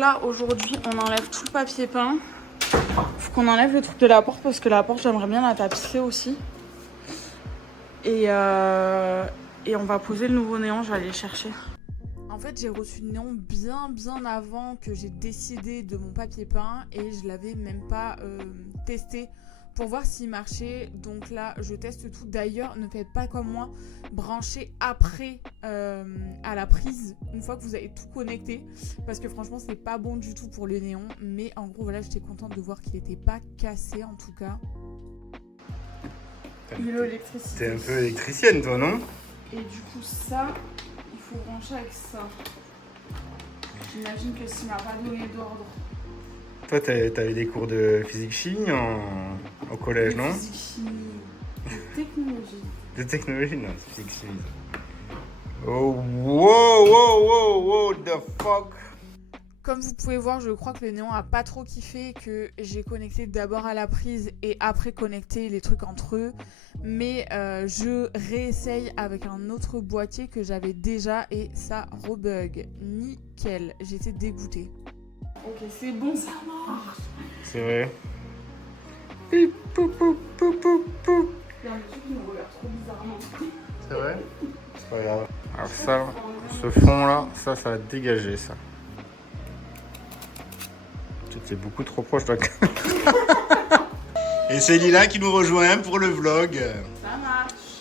là, aujourd'hui, on enlève tout le papier peint. Faut qu'on enlève le truc de la porte parce que la porte, j'aimerais bien la tapisser aussi. Et on va poser le nouveau néon, je vais aller le chercher. En fait, j'ai reçu le néon bien avant que j'ai décidé de mon papier peint et je l'avais même pas testé pour voir s'il marchait. Donc là, je teste tout. D'ailleurs, ne faites pas comme moi, branchez après à la prise une fois que vous avez tout connecté parce que franchement, c'est pas bon du tout pour le néon. Mais en gros, voilà, j'étais contente de voir qu'il n'était pas cassé en tout cas. T'es un peu électricienne, toi, non? Et du coup, ça, il faut brancher avec ça. J'imagine que s'il m'a pas donné d'ordre. Toi, t'avais des cours de physique-chimie au collège, non? Physique-chimie, de technologie. De technologie, non, c'est physique-chimie. Oh, wow, the fuck? Comme vous pouvez voir, je crois que le néon a pas trop kiffé que j'ai connecté d'abord à la prise et après connecté les trucs entre eux. Mais je réessaye avec un autre boîtier que j'avais déjà et ça rebug. Nickel, j'étais dégoûtée. Ok, c'est bon, ça marche. C'est vrai. Il y a un truc qui me regarde trop bizarrement. C'est vrai? C'est pas grave. Alors ça, ce fond-là, ça va dégager, ça. C'est beaucoup trop proche, toi. Et c'est Lila qui nous rejoint pour le vlog. Ça marche.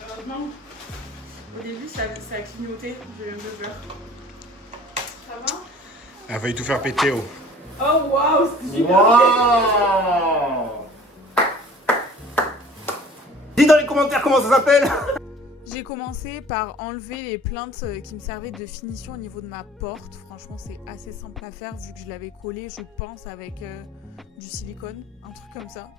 Heureusement, au début, ça a clignoté. J'ai eu un peu peur. Ça va? Elle a failli tout faire péter, oh. Oh waouh, c'est super. Wow. Dis dans les commentaires comment ça s'appelle. J'ai commencé par enlever les plaintes qui me servaient de finition au niveau de ma porte. Franchement, c'est assez simple à faire vu que je l'avais collé, je pense, avec du silicone, un truc comme ça.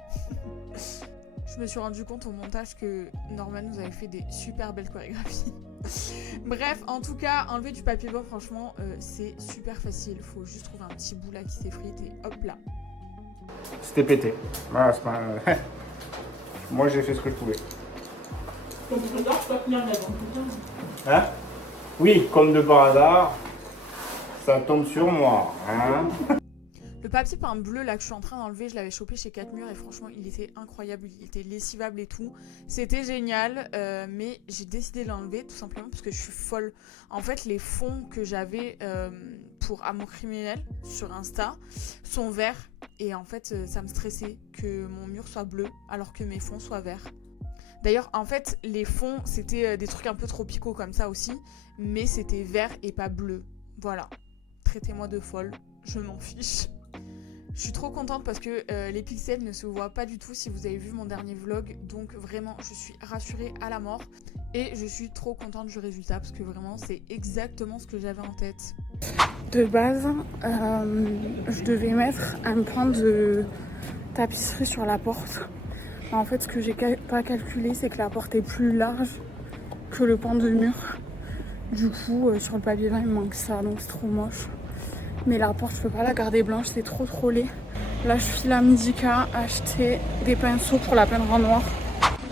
Je me suis rendu compte au montage que Norman nous avait fait des super belles chorégraphies. Bref, en tout cas, enlever du papier peint, franchement, c'est super facile. Il faut juste trouver un petit bout là qui s'effrite et hop là. C'était pété. Voilà, c'est pas... Moi, j'ai fait ce que je pouvais. Comme je regarde, je peux pas tenir la maison. Hein? Oui, comme de par hasard, ça tombe sur moi. Hein? Le papier peint bleu là que je suis en train d'enlever, je l'avais chopé chez 4 Murs et franchement il était incroyable, il était lessivable et tout. C'était génial, mais j'ai décidé de l'enlever tout simplement parce que je suis folle. En fait les fonds que j'avais pour Amour Criminel sur Insta sont verts et en fait ça me stressait que mon mur soit bleu alors que mes fonds soient verts. D'ailleurs en fait les fonds c'était des trucs un peu tropicaux comme ça aussi, mais c'était vert et pas bleu. Voilà, traitez-moi de folle, je m'en fiche. Je suis trop contente parce que les pixels ne se voient pas du tout si vous avez vu mon dernier vlog. Donc vraiment, je suis rassurée à la mort. Et je suis trop contente du résultat parce que vraiment, c'est exactement ce que j'avais en tête. De base, je devais mettre un pan de tapisserie sur la porte. En fait, ce que j'ai pas calculé, c'est que la porte est plus large que le pan de mur. Du coup, sur le papier peint, il me manque ça, donc c'est trop moche. Mais la porte, je peux pas la garder blanche, c'est trop laid. Là, je file à Midika acheter des pinceaux pour la peindre en noir.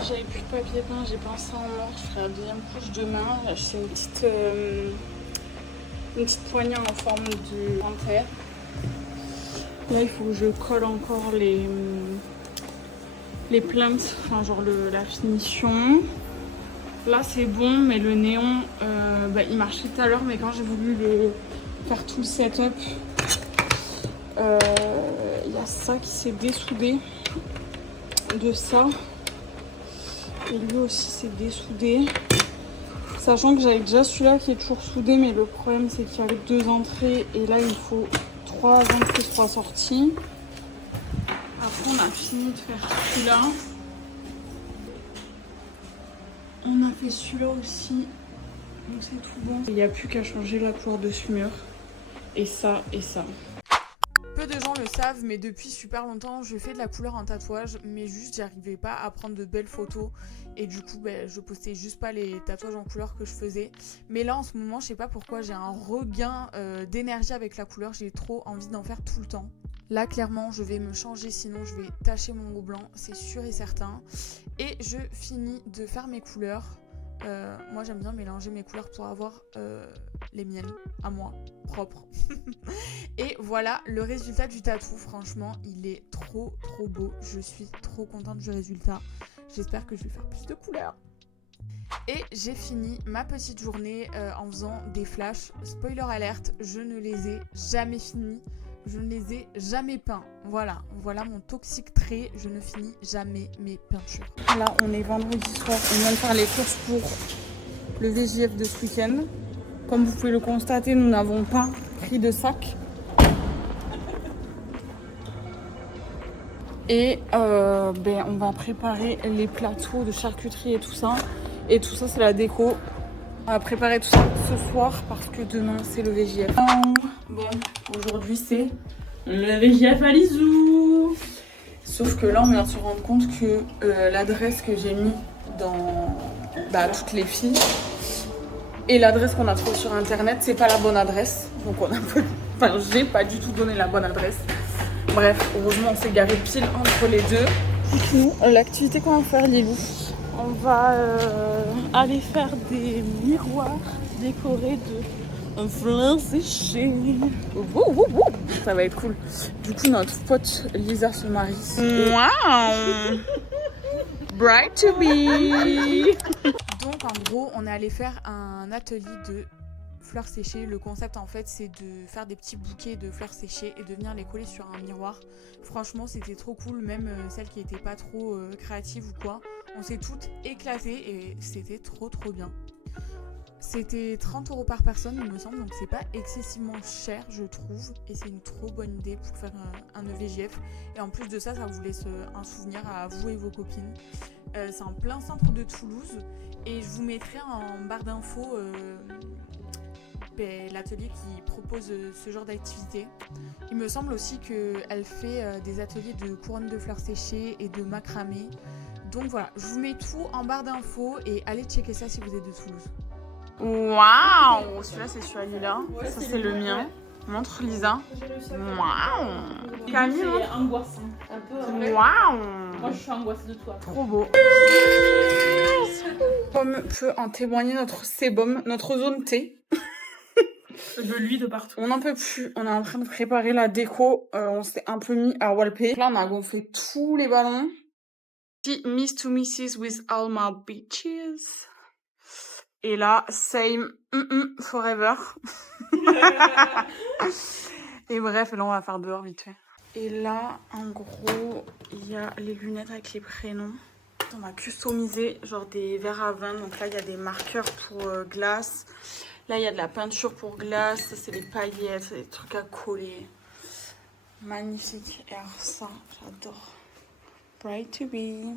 J'avais plus de papier peint, j'ai pensé en noir. Je ferai la deuxième couche demain. J'ai acheté une petite poignée en forme de panthère. Là, il faut que je colle encore les plaintes, enfin genre la finition. Là, c'est bon, mais le néon, il marchait tout à l'heure, mais quand j'ai voulu faire tout le setup, y a ça qui s'est dessoudé de ça et lui aussi s'est dessoudé, sachant que j'avais déjà celui-là qui est toujours soudé, mais le problème c'est qu'il y avait 2 entrées et là il faut 3 entrées, 3 sorties. Après on a fini de faire celui-là, on a fait celui-là aussi, donc c'est tout bon. Il n'y a plus qu'à changer la couleur de ce mur. Et ça, et ça. Peu de gens le savent, mais depuis super longtemps, je fais de la couleur en tatouage, mais juste j'arrivais pas à prendre de belles photos. Et du coup, je postais juste pas les tatouages en couleur que je faisais. Mais là, en ce moment, je sais pas pourquoi, j'ai un regain d'énergie avec la couleur. J'ai trop envie d'en faire tout le temps. Là, clairement, je vais me changer, sinon je vais tacher mon gros blanc, c'est sûr et certain. Et je finis de faire mes couleurs. Moi j'aime bien mélanger mes couleurs pour avoir les miennes à moi, propres. voilà le résultat du tatou. Franchement, il est trop beau. Je suis trop contente du résultat. J'espère que je vais faire plus de couleurs. Et j'ai fini ma petite journée en faisant des flashs. Spoiler alerte, je ne les ai jamais finis. Je ne les ai jamais peints. Voilà mon toxique trait. Je ne finis jamais mes peintures. Là, on est vendredi soir. On vient de faire les courses pour le VJF de ce week-end. Comme vous pouvez le constater, nous n'avons pas pris de sac. Et on va préparer les plateaux de charcuterie et tout ça. Et tout ça, c'est la déco. On va préparer tout ça ce soir parce que demain, c'est le VJF. Bon, aujourd'hui, c'est le VJF à Lizou. Sauf que là, on vient de se rendre compte que l'adresse que j'ai mis dans toutes les filles et l'adresse qu'on a trouvée sur internet, c'est pas la bonne adresse. Donc j'ai pas du tout donné la bonne adresse. Bref, heureusement, on s'est garé pile entre les deux. Nous, l'activité qu'on va faire, Lilou, on va aller faire des miroirs décorés de fleurs séchées. Ça va être cool. Du coup, notre pote Lisa se marie. Waouh. Bright to be. Donc en gros, on est allé faire un atelier de fleurs séchées. Le concept en fait, c'est de faire des petits bouquets de fleurs séchées et de venir les coller sur un miroir. Franchement, c'était trop cool, même celles qui n'étaient pas trop créatives ou quoi. On s'est toutes éclatées et c'était trop bien. C'était 30 € par personne, il me semble, donc c'est pas excessivement cher, je trouve. Et c'est une trop bonne idée pour faire un EVJF. Et en plus de ça, ça vous laisse un souvenir à vous et vos copines. C'est en plein centre de Toulouse. Et je vous mettrai en barre d'infos l'atelier qui propose ce genre d'activité. Il me semble aussi qu'elle fait des ateliers de couronne de fleurs séchées et de macramé. Donc voilà, je vous mets tout en barre d'infos et allez checker ça si vous êtes de Toulouse. Waouh, celui-là c'est celui à Lila, ouais, ça c'est le mien. Montre Lisa. Waouh. Camille, c'est angoissant. Un peu. Waouh. Moi je suis angoissée de toi. Trop beau. Comme peut en témoigner notre sébum, notre zone T. De lui de partout. On n'en peut plus, on est en train de préparer la déco. On s'est un peu mis à walper. Là on a gonflé tous les ballons. Miss to Mrs. with all my bitches. Et là, same, forever. Et bref, là, on va faire dehors vite fait. Et là, en gros, il y a les lunettes avec les prénoms. On va customiser genre des verres à vin. Donc là, il y a des marqueurs pour glace. Là, il y a de la peinture pour glace. Ça, c'est des paillettes, c'est des trucs à coller. Magnifique. Et alors ça, j'adore. Bright to be.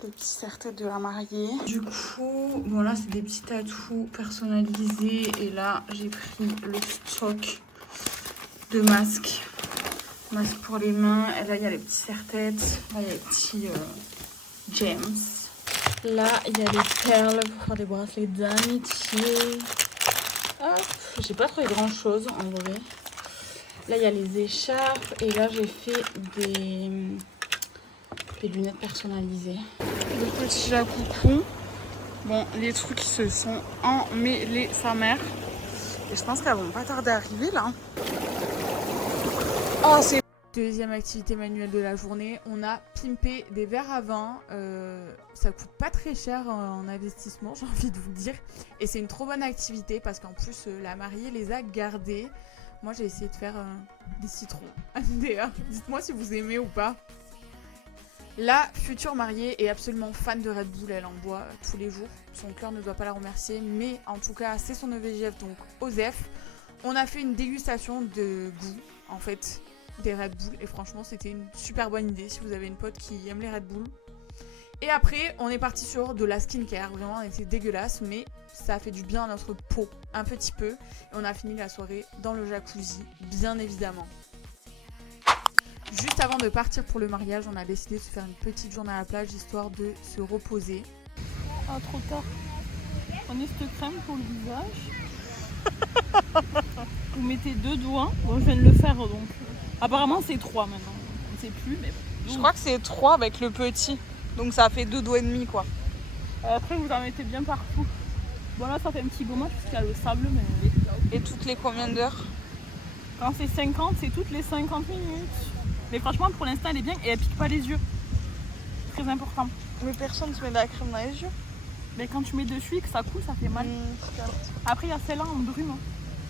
Les petits serre-têtes de la mariée. Du coup, bon là c'est des petits tatous personnalisés. Et là j'ai pris le stock de masques. Masque pour les mains. Et là il y a les petits serre-têtes. Là il y a les petits gems. Là il y a les perles pour faire des bracelets d'amitié. Hop, j'ai pas trouvé grand chose en vrai. Là il y a les écharpes. Et là j'ai fait des lunettes personnalisées. Le petit jacoucou. Bon, les trucs qui se sont emmêlés sa mère. Et je pense qu'elles vont pas tarder à arriver là. Oh, c'est... Deuxième activité manuelle de la journée, on a pimpé des verres à vin. Ça coûte pas très cher en investissement, j'ai envie de vous dire. Et c'est une trop bonne activité parce qu'en plus, la mariée les a gardés. Moi, j'ai essayé de faire des citrons. D'ailleurs, dites-moi si vous aimez ou pas. La future mariée est absolument fan de Red Bull, elle en boit tous les jours. Son cœur ne doit pas la remercier, mais en tout cas, c'est son EVJF, donc OSEF. On a fait une dégustation de goût, en fait, des Red Bull. Et franchement, c'était une super bonne idée si vous avez une pote qui aime les Red Bull. Et après, on est parti sur de la skincare. Vraiment, on était dégueulasse, mais ça a fait du bien à notre peau, un petit peu. Et on a fini la soirée dans le jacuzzi, bien évidemment. Juste avant de partir pour le mariage, on a décidé de se faire une petite journée à la plage, histoire de se reposer. Ah, trop tard. Prenez cette crème pour le visage. Vous mettez 2 doigts. Bon, je viens de le faire, donc... Apparemment, c'est 3 maintenant. On ne sait plus, mais... Je crois que c'est 3 avec le petit. Donc ça fait 2 doigts et demi, quoi. Après, vous en mettez bien partout. Bon, là, ça fait un petit gommage parce qu'il y a le sable, mais... Et toutes les combien d'heures? Quand c'est 50, c'est toutes les 50 minutes. Mais franchement, pour l'instant, elle est bien et elle pique pas les yeux. Très important. Mais personne se met de la crème dans les yeux. Mais quand tu mets dessus et que ça coule, ça fait mal. Après, il y a celle-là en brume.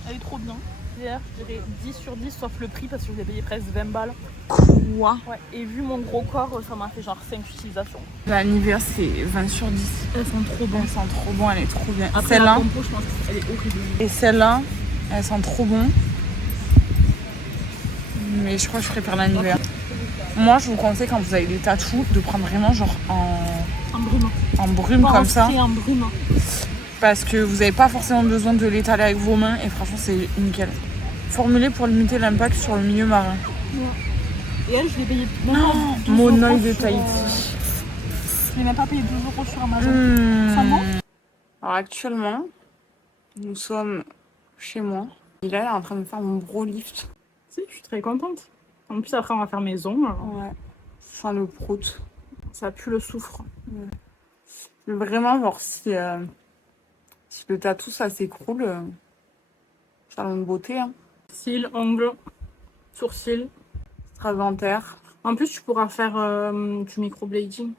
Elle est trop bien. Hier, je dirais 10 sur 10, sauf le prix parce que je l'ai payé presque 20 balles. Quoi? Ouais. Et vu mon gros corps, ça m'a fait genre 5 utilisations. La Nivea, c'est 20 sur 10. Elles sont trop bonnes. Elles sentent trop bon, elle est trop bien. Après, Celle-là, la compo, je pense qu'elle est horrible. et celle-là, elles sentent trop bon. Mais je crois que je préfère la Nivea. Moi, je vous conseille quand vous avez des tatous de prendre vraiment genre En brume. en brume Pas comme en ça. spray, en brume. Parce que vous n'avez pas forcément besoin de l'étaler avec vos mains et franchement, c'est nickel. Formulé pour limiter l'impact sur le milieu marin. Et elle, je l'ai payé Mon œil de Tahiti. Je l'ai même pas payé 12 € sur Amazon. Ça va? Alors actuellement, nous sommes chez moi. Et là, elle est en train de faire mon bro lift. Si, je suis très contente. En plus, après, on va faire mes ongles. Ouais. Sans le prout. Ça pue le soufre. Mais vraiment, genre, si le tatou, ça s'écroule, salon de beauté, hein. Cils, ongles, sourcils. Traventaire. En plus, tu pourras faire du microblading.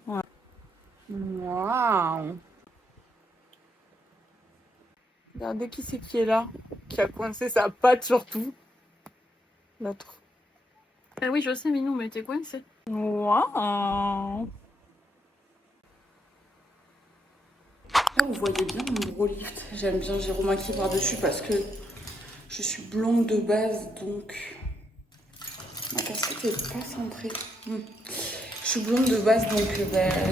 Waouh! Regardez qui c'est qui est là. Qui a coincé sa patte surtout. L'autre. Ah oui, je sais, mais nous, mais t'es coincé. Waouh! Là, vous voyez bien mon gros lift. J'aime bien, j'ai remaquillé par-dessus parce que je suis blonde de base, donc ma casquette est pas centrée. Je suis blonde de base, donc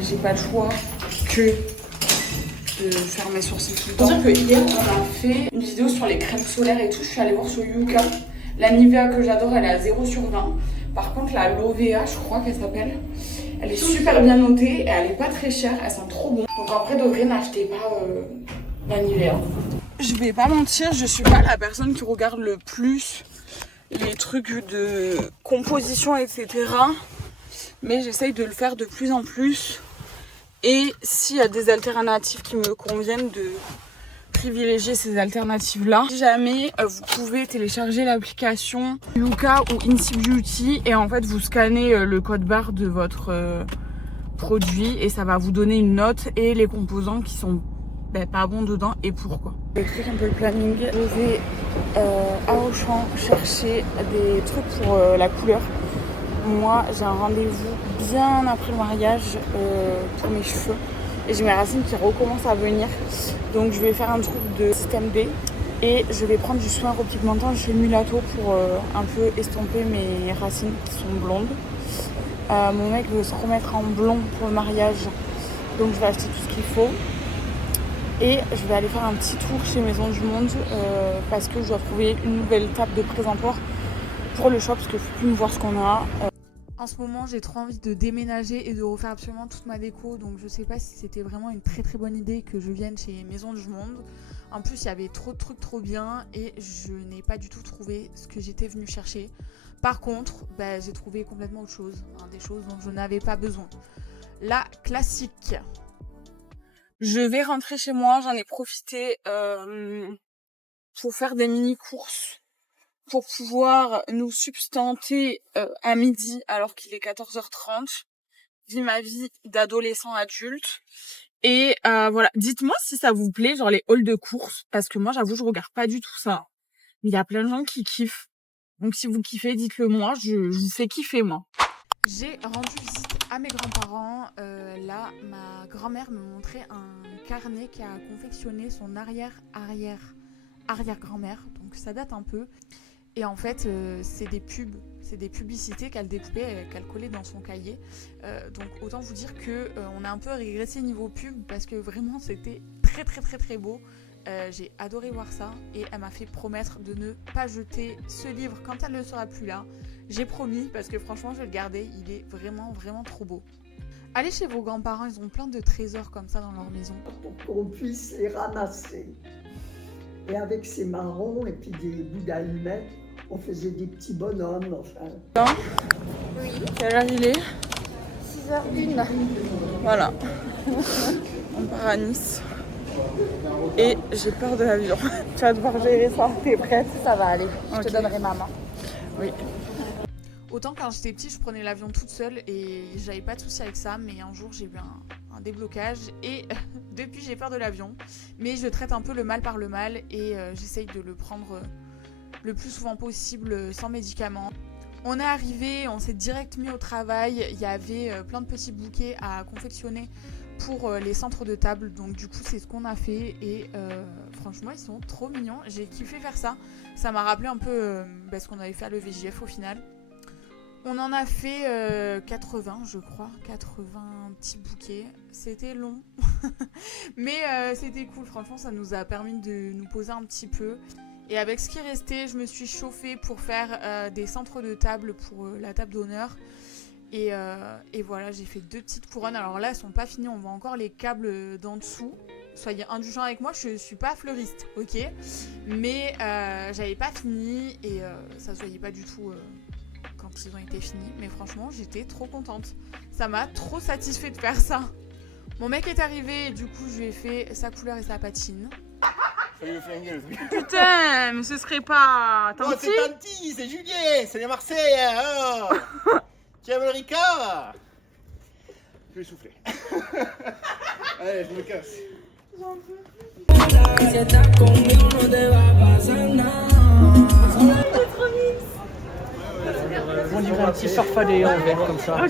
j'ai pas le choix que de faire mes sourcils tout le temps. C'est-à-dire que hier, on a fait une vidéo sur les crèmes solaires et tout. Je suis allée voir sur Yuka. La Nivea que j'adore, elle est à 0 sur 20. Par contre, la Lovea, je crois qu'elle s'appelle, elle est super bien notée et elle est pas très chère. Elle sent trop bon. Donc en vrai, de vrai, n'achetez pas la Nivea. Je vais pas mentir, je suis pas la personne qui regarde le plus les trucs de composition, etc. Mais j'essaye de le faire de plus en plus. Et s'il y a des alternatives qui me conviennent, de privilégier ces alternatives-là. Si jamais, vous pouvez télécharger l'application Yuka ou Incy Beauty et en fait vous scannez le code barre de votre produit et ça va vous donner une note et les composants qui sont pas bons dedans et pourquoi. J'explique un peu le planning. Je vais à Auchan chercher des trucs pour la couleur. Moi, j'ai un rendez-vous bien après le mariage pour mes cheveux. Et j'ai mes racines qui recommencent à venir. Donc je vais faire un truc de système D. Et je vais prendre du soin repigmentant chez Mulato pour un peu estomper mes racines qui sont blondes. Mon mec veut se remettre en blond pour le mariage. Donc je vais acheter tout ce qu'il faut. Et je vais aller faire un petit tour chez Maison du Monde parce que je dois trouver une nouvelle table de présentoir pour le shop parce qu'il ne faut plus me voir ce qu'on a. En ce moment, j'ai trop envie de déménager et de refaire absolument toute ma déco, donc je sais pas si c'était vraiment une très très bonne idée que je vienne chez Maison du Monde. En plus, il y avait trop de trucs trop bien et je n'ai pas du tout trouvé ce que j'étais venue chercher. Par contre, j'ai trouvé complètement autre chose, des choses dont je n'avais pas besoin. La classique. Je vais rentrer chez moi, j'en ai profité pour faire des mini-courses pour pouvoir nous substanter à midi alors qu'il est 14h30. Vis ma vie d'adolescent adulte. Et voilà, dites-moi si ça vous plaît, genre les hauls de courses, parce que moi j'avoue je regarde pas du tout ça. Mais il y a plein de gens qui kiffent. Donc si vous kiffez, dites-le moi, je vous fais kiffer moi. J'ai rendu visite à mes grands-parents. Là, ma grand-mère me montrait un carnet qui a confectionné son arrière-grand-mère. Donc ça date un peu. Et en fait, c'est des pubs, c'est des publicités qu'elle découpait, qu'elle collait dans son cahier. Donc autant vous dire qu'on a un peu régressé niveau pub parce que vraiment c'était très très très très beau. J'ai adoré voir ça et elle m'a fait promettre de ne pas jeter ce livre quand elle ne sera plus là. J'ai promis parce que franchement je vais le garder, il est vraiment vraiment trop beau. Allez chez vos grands-parents, ils ont plein de trésors comme ça dans leur maison. Pour qu'on puisse les ramasser. Et avec ces marrons et puis des bouts d'allumettes, on faisait des petits bonhommes, enfin. Oui. Quelle heure il est ? 6h01. Voilà. On part à Nice. Et j'ai peur de l'avion. Tu vas devoir gérer ça, t'es prête ? Ça va aller, je Ok. te donnerai ma main. Oui. Autant quand j'étais petite, je prenais l'avion toute seule et j'avais pas de soucis avec ça, mais un jour j'ai eu un déblocage et depuis j'ai peur de l'avion. Mais je traite un peu le mal par le mal et j'essaye de le prendre le plus souvent possible sans médicaments. On est arrivé, on s'est direct mis au travail, il y avait plein de petits bouquets à confectionner pour les centres de table, donc du coup c'est ce qu'on a fait et franchement ils sont trop mignons, j'ai kiffé faire ça. Ça m'a rappelé un peu ce qu'on avait fait à l'EVJF au final. On en a fait 80 je crois, 80 petits bouquets, c'était long mais c'était cool, franchement ça nous a permis de nous poser un petit peu. Et avec ce qui restait, je me suis chauffée pour faire des centres de table pour la table d'honneur. Et voilà, j'ai fait 2 petites couronnes. Alors là, elles sont pas finies, on voit encore les câbles d'en dessous. Soyez indulgents avec moi, je suis pas fleuriste, ok? Mais j'avais pas fini et ça se voyait pas du tout quand ils ont été finis. Mais franchement, j'étais trop contente. Ça m'a trop satisfait de faire ça. Mon mec est arrivé et du coup, je lui ai fait sa couleur et sa patine. Putain, mais ce serait pas Non, Tanti? c'est Tanti, c'est Julien, c'est les Marseillais. Oh. Tu aimes le Ricard? Je vais souffler. Allez, je me casse. On dirait un petit farfadet en vert comme ça.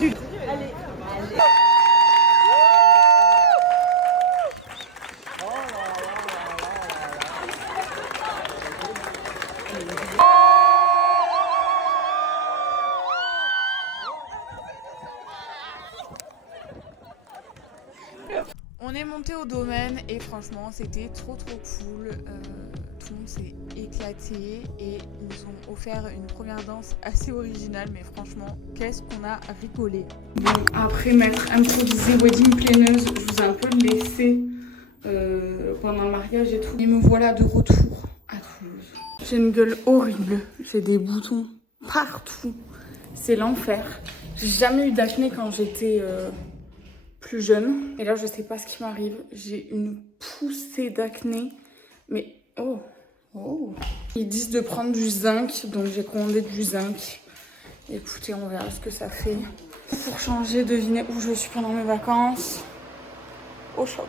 On est monté au domaine et franchement c'était trop cool. Tout le monde s'est éclaté et ils nous ont offert une première danse assez originale, mais franchement qu'est-ce qu'on a rigolé. Bon, après m'être improvisée wedding planeuse, je vous ai un peu laissé pendant le mariage et tout. Et me voilà de retour à Toulouse. J'ai une gueule horrible, j'ai des boutons partout, c'est l'enfer. J'ai jamais eu d'acné quand j'étais plus jeune. Et là, je sais pas ce qui m'arrive. J'ai une poussée d'acné. Mais oh. Ils disent de prendre du zinc, donc j'ai commandé du zinc. Écoutez, on verra ce que ça fait. Pour changer, devinez où je suis pendant mes vacances. Au shop.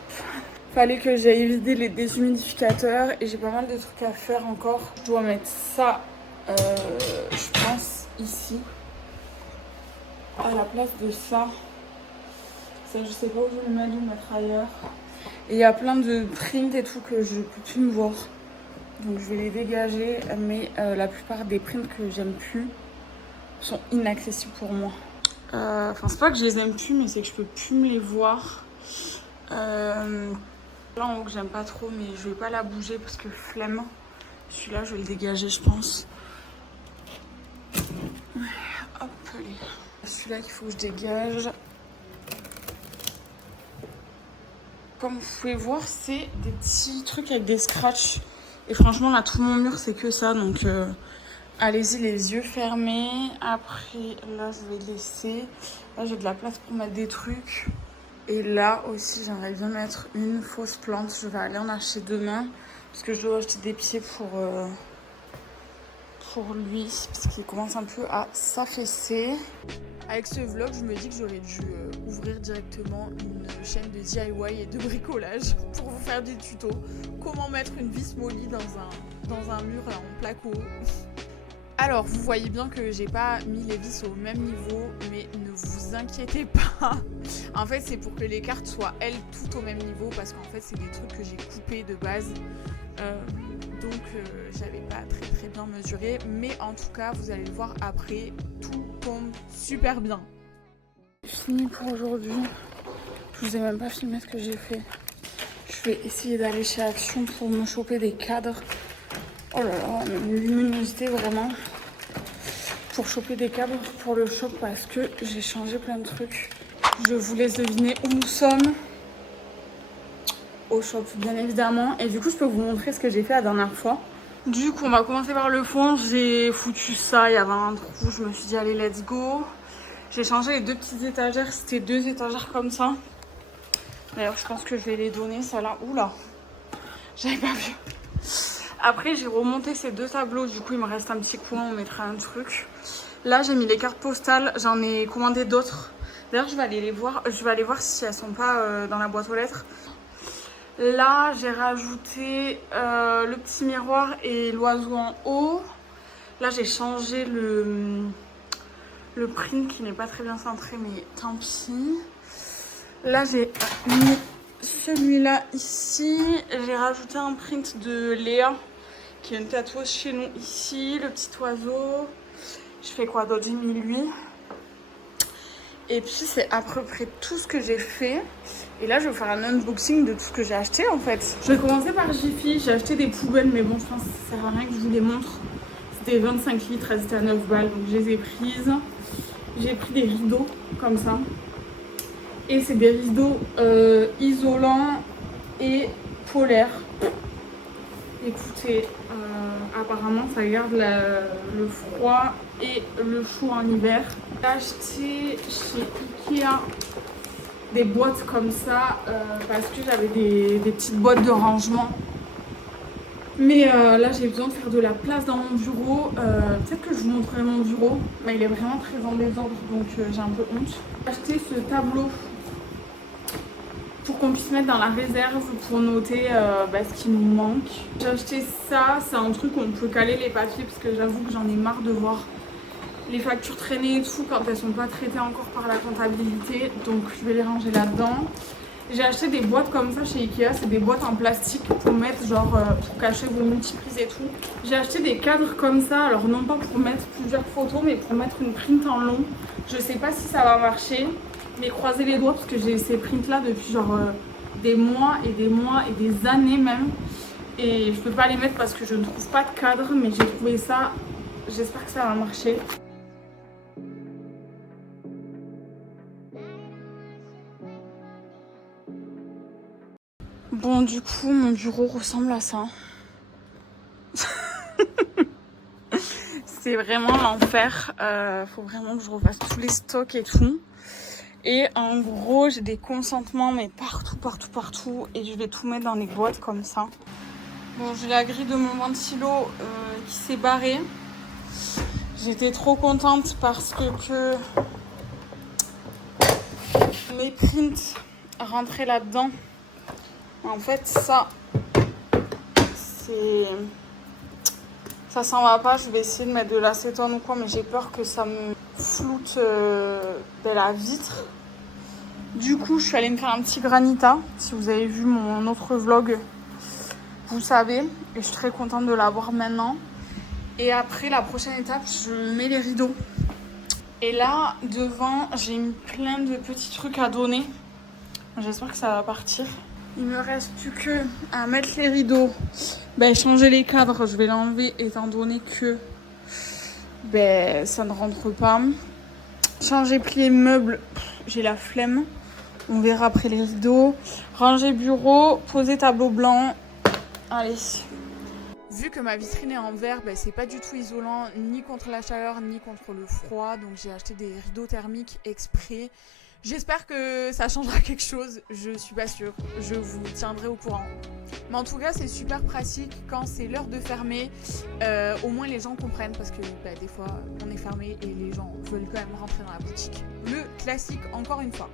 Fallait que j'aille vider les déshumidificateurs et j'ai pas mal de trucs à faire encore. Je dois mettre ça, je pense, ici. À la place de ça. Ça, je sais pas où je vais le mettre, ailleurs. Et il y a plein de prints et tout que je peux plus me voir. Donc je vais les dégager. Mais la plupart des prints que j'aime plus sont inaccessibles pour moi. Enfin, c'est pas que je les aime plus, mais c'est que je peux plus me les voir. Là en haut que j'aime pas trop, mais je vais pas la bouger parce que flemme. Celui-là, je vais le dégager, je pense. Hop, allez. Celui-là qu'il faut que je dégage. Comme vous pouvez voir, c'est des petits trucs avec des scratchs. Et franchement, là, tout mon mur, c'est que ça. Donc, allez-y, les yeux fermés. Après, là, je vais laisser. Là, j'ai de la place pour mettre des trucs. Et là aussi, j'aimerais bien mettre une fausse plante. Je vais aller en acheter demain. Parce que je dois acheter des pieds pour lui. Parce qu'il commence un peu à s'affaisser. Avec ce vlog, je me dis que j'aurais dû ouvrir directement une chaîne de DIY et de bricolage pour vous faire des tutos. Comment mettre une vis molly dans un mur en placo. Alors, vous voyez bien que j'ai pas mis les vis au même niveau, mais ne vous inquiétez pas. En fait, c'est pour que les cartes soient, elles, tout au même niveau, parce qu'en fait, c'est des trucs que j'ai coupés de base. Donc, j'avais pas très bien mesuré. Mais en tout cas, vous allez le voir après, tout tombe super bien. Fini pour aujourd'hui. Je vous ai même pas filmé ce que j'ai fait. Je vais essayer d'aller chez Action pour me choper des cadres. Oh là là, une luminosité vraiment. Pour choper des cadres pour le shop parce que j'ai changé plein de trucs. Je vous laisse deviner où nous sommes. Au shop, bien évidemment. Et du coup, je peux vous montrer ce que j'ai fait la dernière fois. Du coup, on va commencer par le fond. J'ai foutu ça, il y avait un trou. Je me suis dit, allez, let's go. J'ai changé les 2 petites étagères. C'était 2 étagères comme ça. D'ailleurs, je pense que je vais les donner, ça là. Oula, j'avais pas vu. Après, j'ai remonté ces 2 tableaux. Du coup, il me reste un petit coin. On mettra un truc. Là, j'ai mis les cartes postales. J'en ai commandé d'autres. D'ailleurs, je vais aller les voir. Je vais aller voir si elles sont pas dans la boîte aux lettres. Là, j'ai rajouté le petit miroir et l'oiseau en haut. Là, j'ai changé le print qui n'est pas très bien centré, mais tant pis. Là, j'ai mis celui-là ici. J'ai rajouté un print de Léa, qui est une tatoueuse chez nous ici. Le petit oiseau. Je fais quoi d'autre? J'ai mis lui. Et puis, c'est à peu près tout ce que j'ai fait. Et là, je vais vous faire un unboxing de tout ce que j'ai acheté, en fait. Je vais commencer par Jiffy. J'ai acheté des poubelles, mais bon, je pense que ça sert à rien que je vous les montre. C'était 25 litres, elles étaient à 9 balles, donc je les ai prises. J'ai pris des rideaux, comme ça. Et c'est des rideaux isolants et polaires. Écoutez, apparemment ça garde le froid et le chaud en hiver. J'ai acheté chez Ikea des boîtes comme ça parce que j'avais des petites boîtes de rangement. Mais là j'ai besoin de faire de la place dans mon bureau. Peut-être que je vous montrerai mon bureau, mais il est vraiment très en désordre, donc j'ai un peu honte. J'ai acheté ce tableau pour qu'on puisse mettre dans la réserve pour noter ce qui nous manque. J'ai acheté ça, c'est un truc où on peut caler les papiers parce que j'avoue que j'en ai marre de voir les factures traîner et tout quand elles sont pas traitées encore par la comptabilité, donc je vais les ranger là-dedans. J'ai acheté des boîtes comme ça chez Ikea, c'est des boîtes en plastique pour mettre genre pour cacher vos multiprises et tout. J'ai acheté des cadres comme ça, alors non pas pour mettre plusieurs photos mais pour mettre une print en long. Je sais pas si ça va marcher, mais croisez les doigts parce que j'ai ces prints là depuis genre des mois et des mois et des années même. Et je peux pas les mettre parce que je ne trouve pas de cadre, mais j'ai trouvé ça, j'espère que ça va marcher. Bon, du coup, mon bureau ressemble à ça. C'est vraiment l'enfer. Faut vraiment que je refasse tous les stocks et tout. Et en gros, j'ai des consentements, mais partout. Et je vais tout mettre dans les boîtes comme ça. Bon, j'ai la grille de mon ventilo qui s'est barrée. J'étais trop contente parce que mes prints rentraient là-dedans. En fait, ça s'en va pas. Je vais essayer de mettre de l'acétone ou quoi, mais j'ai peur que ça me floute la vitre. Du coup, je suis allée me faire un petit granita. Si vous avez vu mon autre vlog, vous savez. Et je suis très contente de l'avoir maintenant. Et après, la prochaine étape, je mets les rideaux. Et là, devant, j'ai mis plein de petits trucs à donner. J'espère que ça va partir. Il me reste plus que à mettre les rideaux, changer les cadres, je vais l'enlever étant donné que ça ne rentre pas. Changer plier meubles, j'ai la flemme. On verra après les rideaux. Ranger bureau, poser tableau blanc. Allez. Vu que ma vitrine est en verre, c'est pas du tout isolant ni contre la chaleur ni contre le froid. Donc j'ai acheté des rideaux thermiques exprès. J'espère que ça changera quelque chose, je suis pas sûre, je vous tiendrai au courant. Mais en tout cas, c'est super pratique quand c'est l'heure de fermer. Au moins les gens comprennent parce que des fois on est fermé et les gens veulent quand même rentrer dans la boutique. Le classique, encore une fois.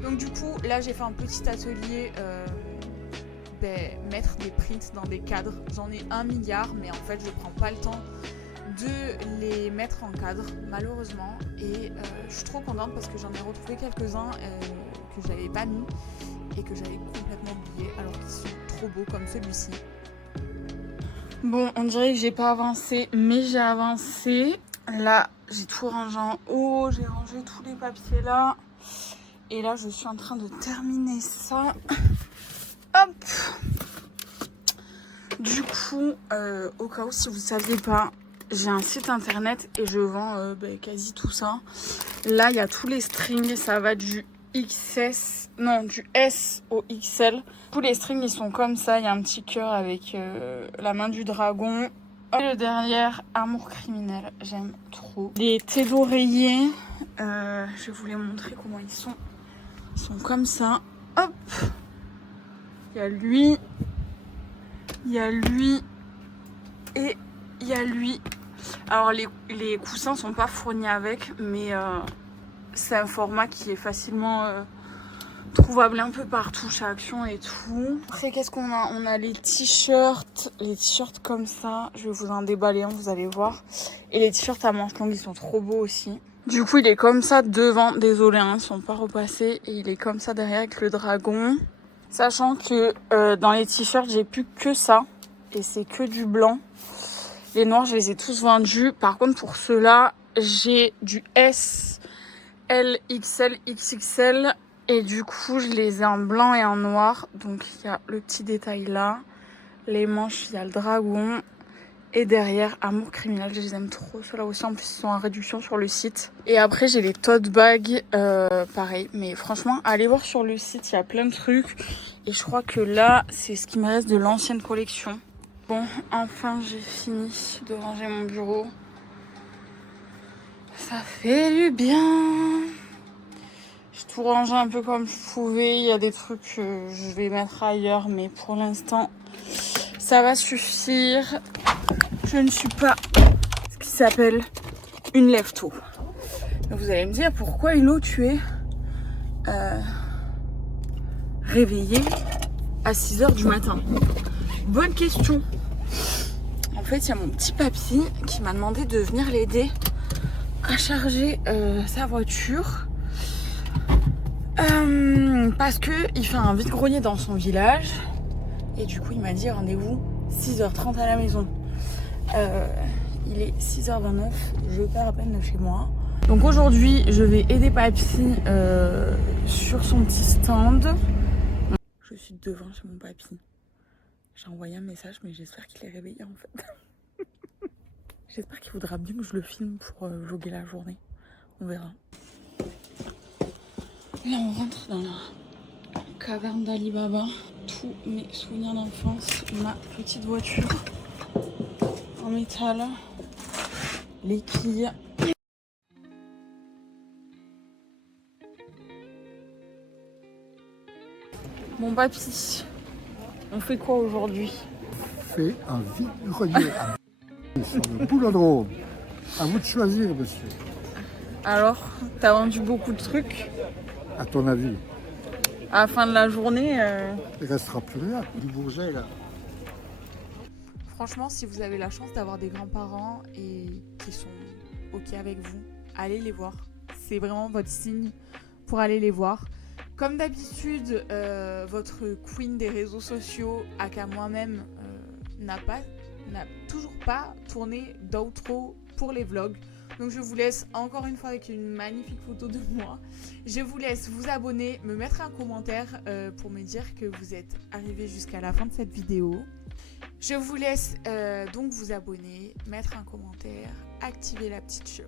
Donc du coup, là j'ai fait un petit atelier, mettre des prints dans des cadres. J'en ai 1 milliard, mais en fait je prends pas le temps de les mettre en cadre malheureusement et je suis trop contente parce que j'en ai retrouvé quelques-uns que j'avais pas mis et que j'avais complètement oublié alors qu'ils sont trop beaux comme celui-ci. Bon, on dirait que j'ai pas avancé, mais j'ai avancé. Là, j'ai tout rangé en haut, j'ai rangé tous les papiers là. Et là, je suis en train de terminer ça. Hop! Du coup, au cas où si vous ne saviez pas, j'ai un site internet et je vends quasi tout ça. Là, il y a tous les strings, ça va du XS, non, du S au XL. Tous les strings, ils sont comme ça. Il y a un petit cœur avec la main du dragon. Et le derrière, amour criminel, j'aime trop. Les thés d'oreiller, je vais vous les montrer comment ils sont. Ils sont comme ça. Hop! Il y a lui, il y a lui Et il y a lui. Alors les coussins sont pas fournis avec, mais c'est un format qui est facilement trouvable un peu partout chez Action et tout. Après qu'est-ce qu'on a? On a les t-shirts comme ça. Je vais vous en déballer un, vous allez voir. Et les t-shirts à manches longues, ils sont trop beaux aussi. Du coup il est comme ça devant, désolé hein, ils sont pas repassés. Et il est comme ça derrière avec le dragon. Sachant que dans les t-shirts j'ai plus que ça. Et c'est que du blanc. Les noirs je les ai tous vendus. Par contre pour ceux-là j'ai du S, L, XL, XXL. Et du coup je les ai en blanc et en noir. Donc il y a le petit détail là. Les manches, il y a le dragon. Et derrière, Amour criminel, je les aime trop. Ceux-là aussi, en plus, ils sont en réduction sur le site. Et après, j'ai les tote bags, pareil. Mais franchement, allez voir sur le site, il y a plein de trucs. Et je crois que là, c'est ce qui me reste de l'ancienne collection. Bon, enfin, j'ai fini de ranger mon bureau. Ça fait du bien. J'ai tout rangé un peu comme je pouvais. Il y a des trucs que je vais mettre ailleurs. Mais pour l'instant, ça va suffire. Je ne suis pas ce qui s'appelle une lève-tôt. Vous allez me dire pourquoi Hello tu es réveillée à 6h du matin. Bonne question. En fait, il y a mon petit papy qui m'a demandé de venir l'aider à charger sa voiture. Parce qu'il fait un vide-grenier dans son village. Et du coup, il m'a dit rendez-vous 6h30 à la maison. Il est 6h29, je pars à peine de chez moi. Donc aujourd'hui, je vais aider Papy sur son petit stand. Je suis devant chez mon papy. J'ai envoyé un message, mais j'espère qu'il est réveillé en fait. J'espère qu'il voudra bien que je le filme pour vlogger la journée. On verra. Là, on rentre dans la caverne d'Ali Baba. Tous mes souvenirs d'enfance, ma petite voiture en métal, les quilles. Bon papy, on fait quoi aujourd'hui? On fait un vide-grenier sur le boulodrome. À vous de choisir, monsieur. Alors, t'as vendu beaucoup de trucs? À ton avis? À la fin de la journée, Il restera plus rien. Du Bourget, là. Franchement, si vous avez la chance d'avoir des grands-parents et qui sont OK avec vous, allez les voir. C'est vraiment votre signe pour aller les voir. Comme d'habitude, votre queen des réseaux sociaux, aka moi-même, n'a toujours pas tourné d'outro pour les vlogs. Donc je vous laisse encore une fois avec une magnifique photo de moi. Je vous laisse vous abonner, me mettre un commentaire pour me dire que vous êtes arrivé jusqu'à la fin de cette vidéo. Je vous laisse donc vous abonner, mettre un commentaire, activer la petite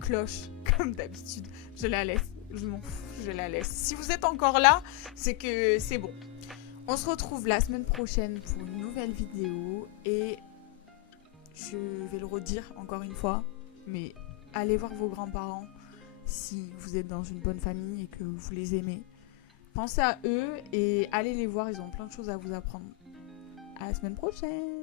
cloche comme d'habitude. Je la laisse, je m'en fous, je la laisse. Si vous êtes encore là, c'est que c'est bon. On se retrouve la semaine prochaine pour une nouvelle vidéo et je vais le redire encore une fois, mais allez voir vos grands-parents si vous êtes dans une bonne famille et que vous les aimez. Pensez à eux et allez les voir, ils ont plein de choses à vous apprendre. À la semaine prochaine!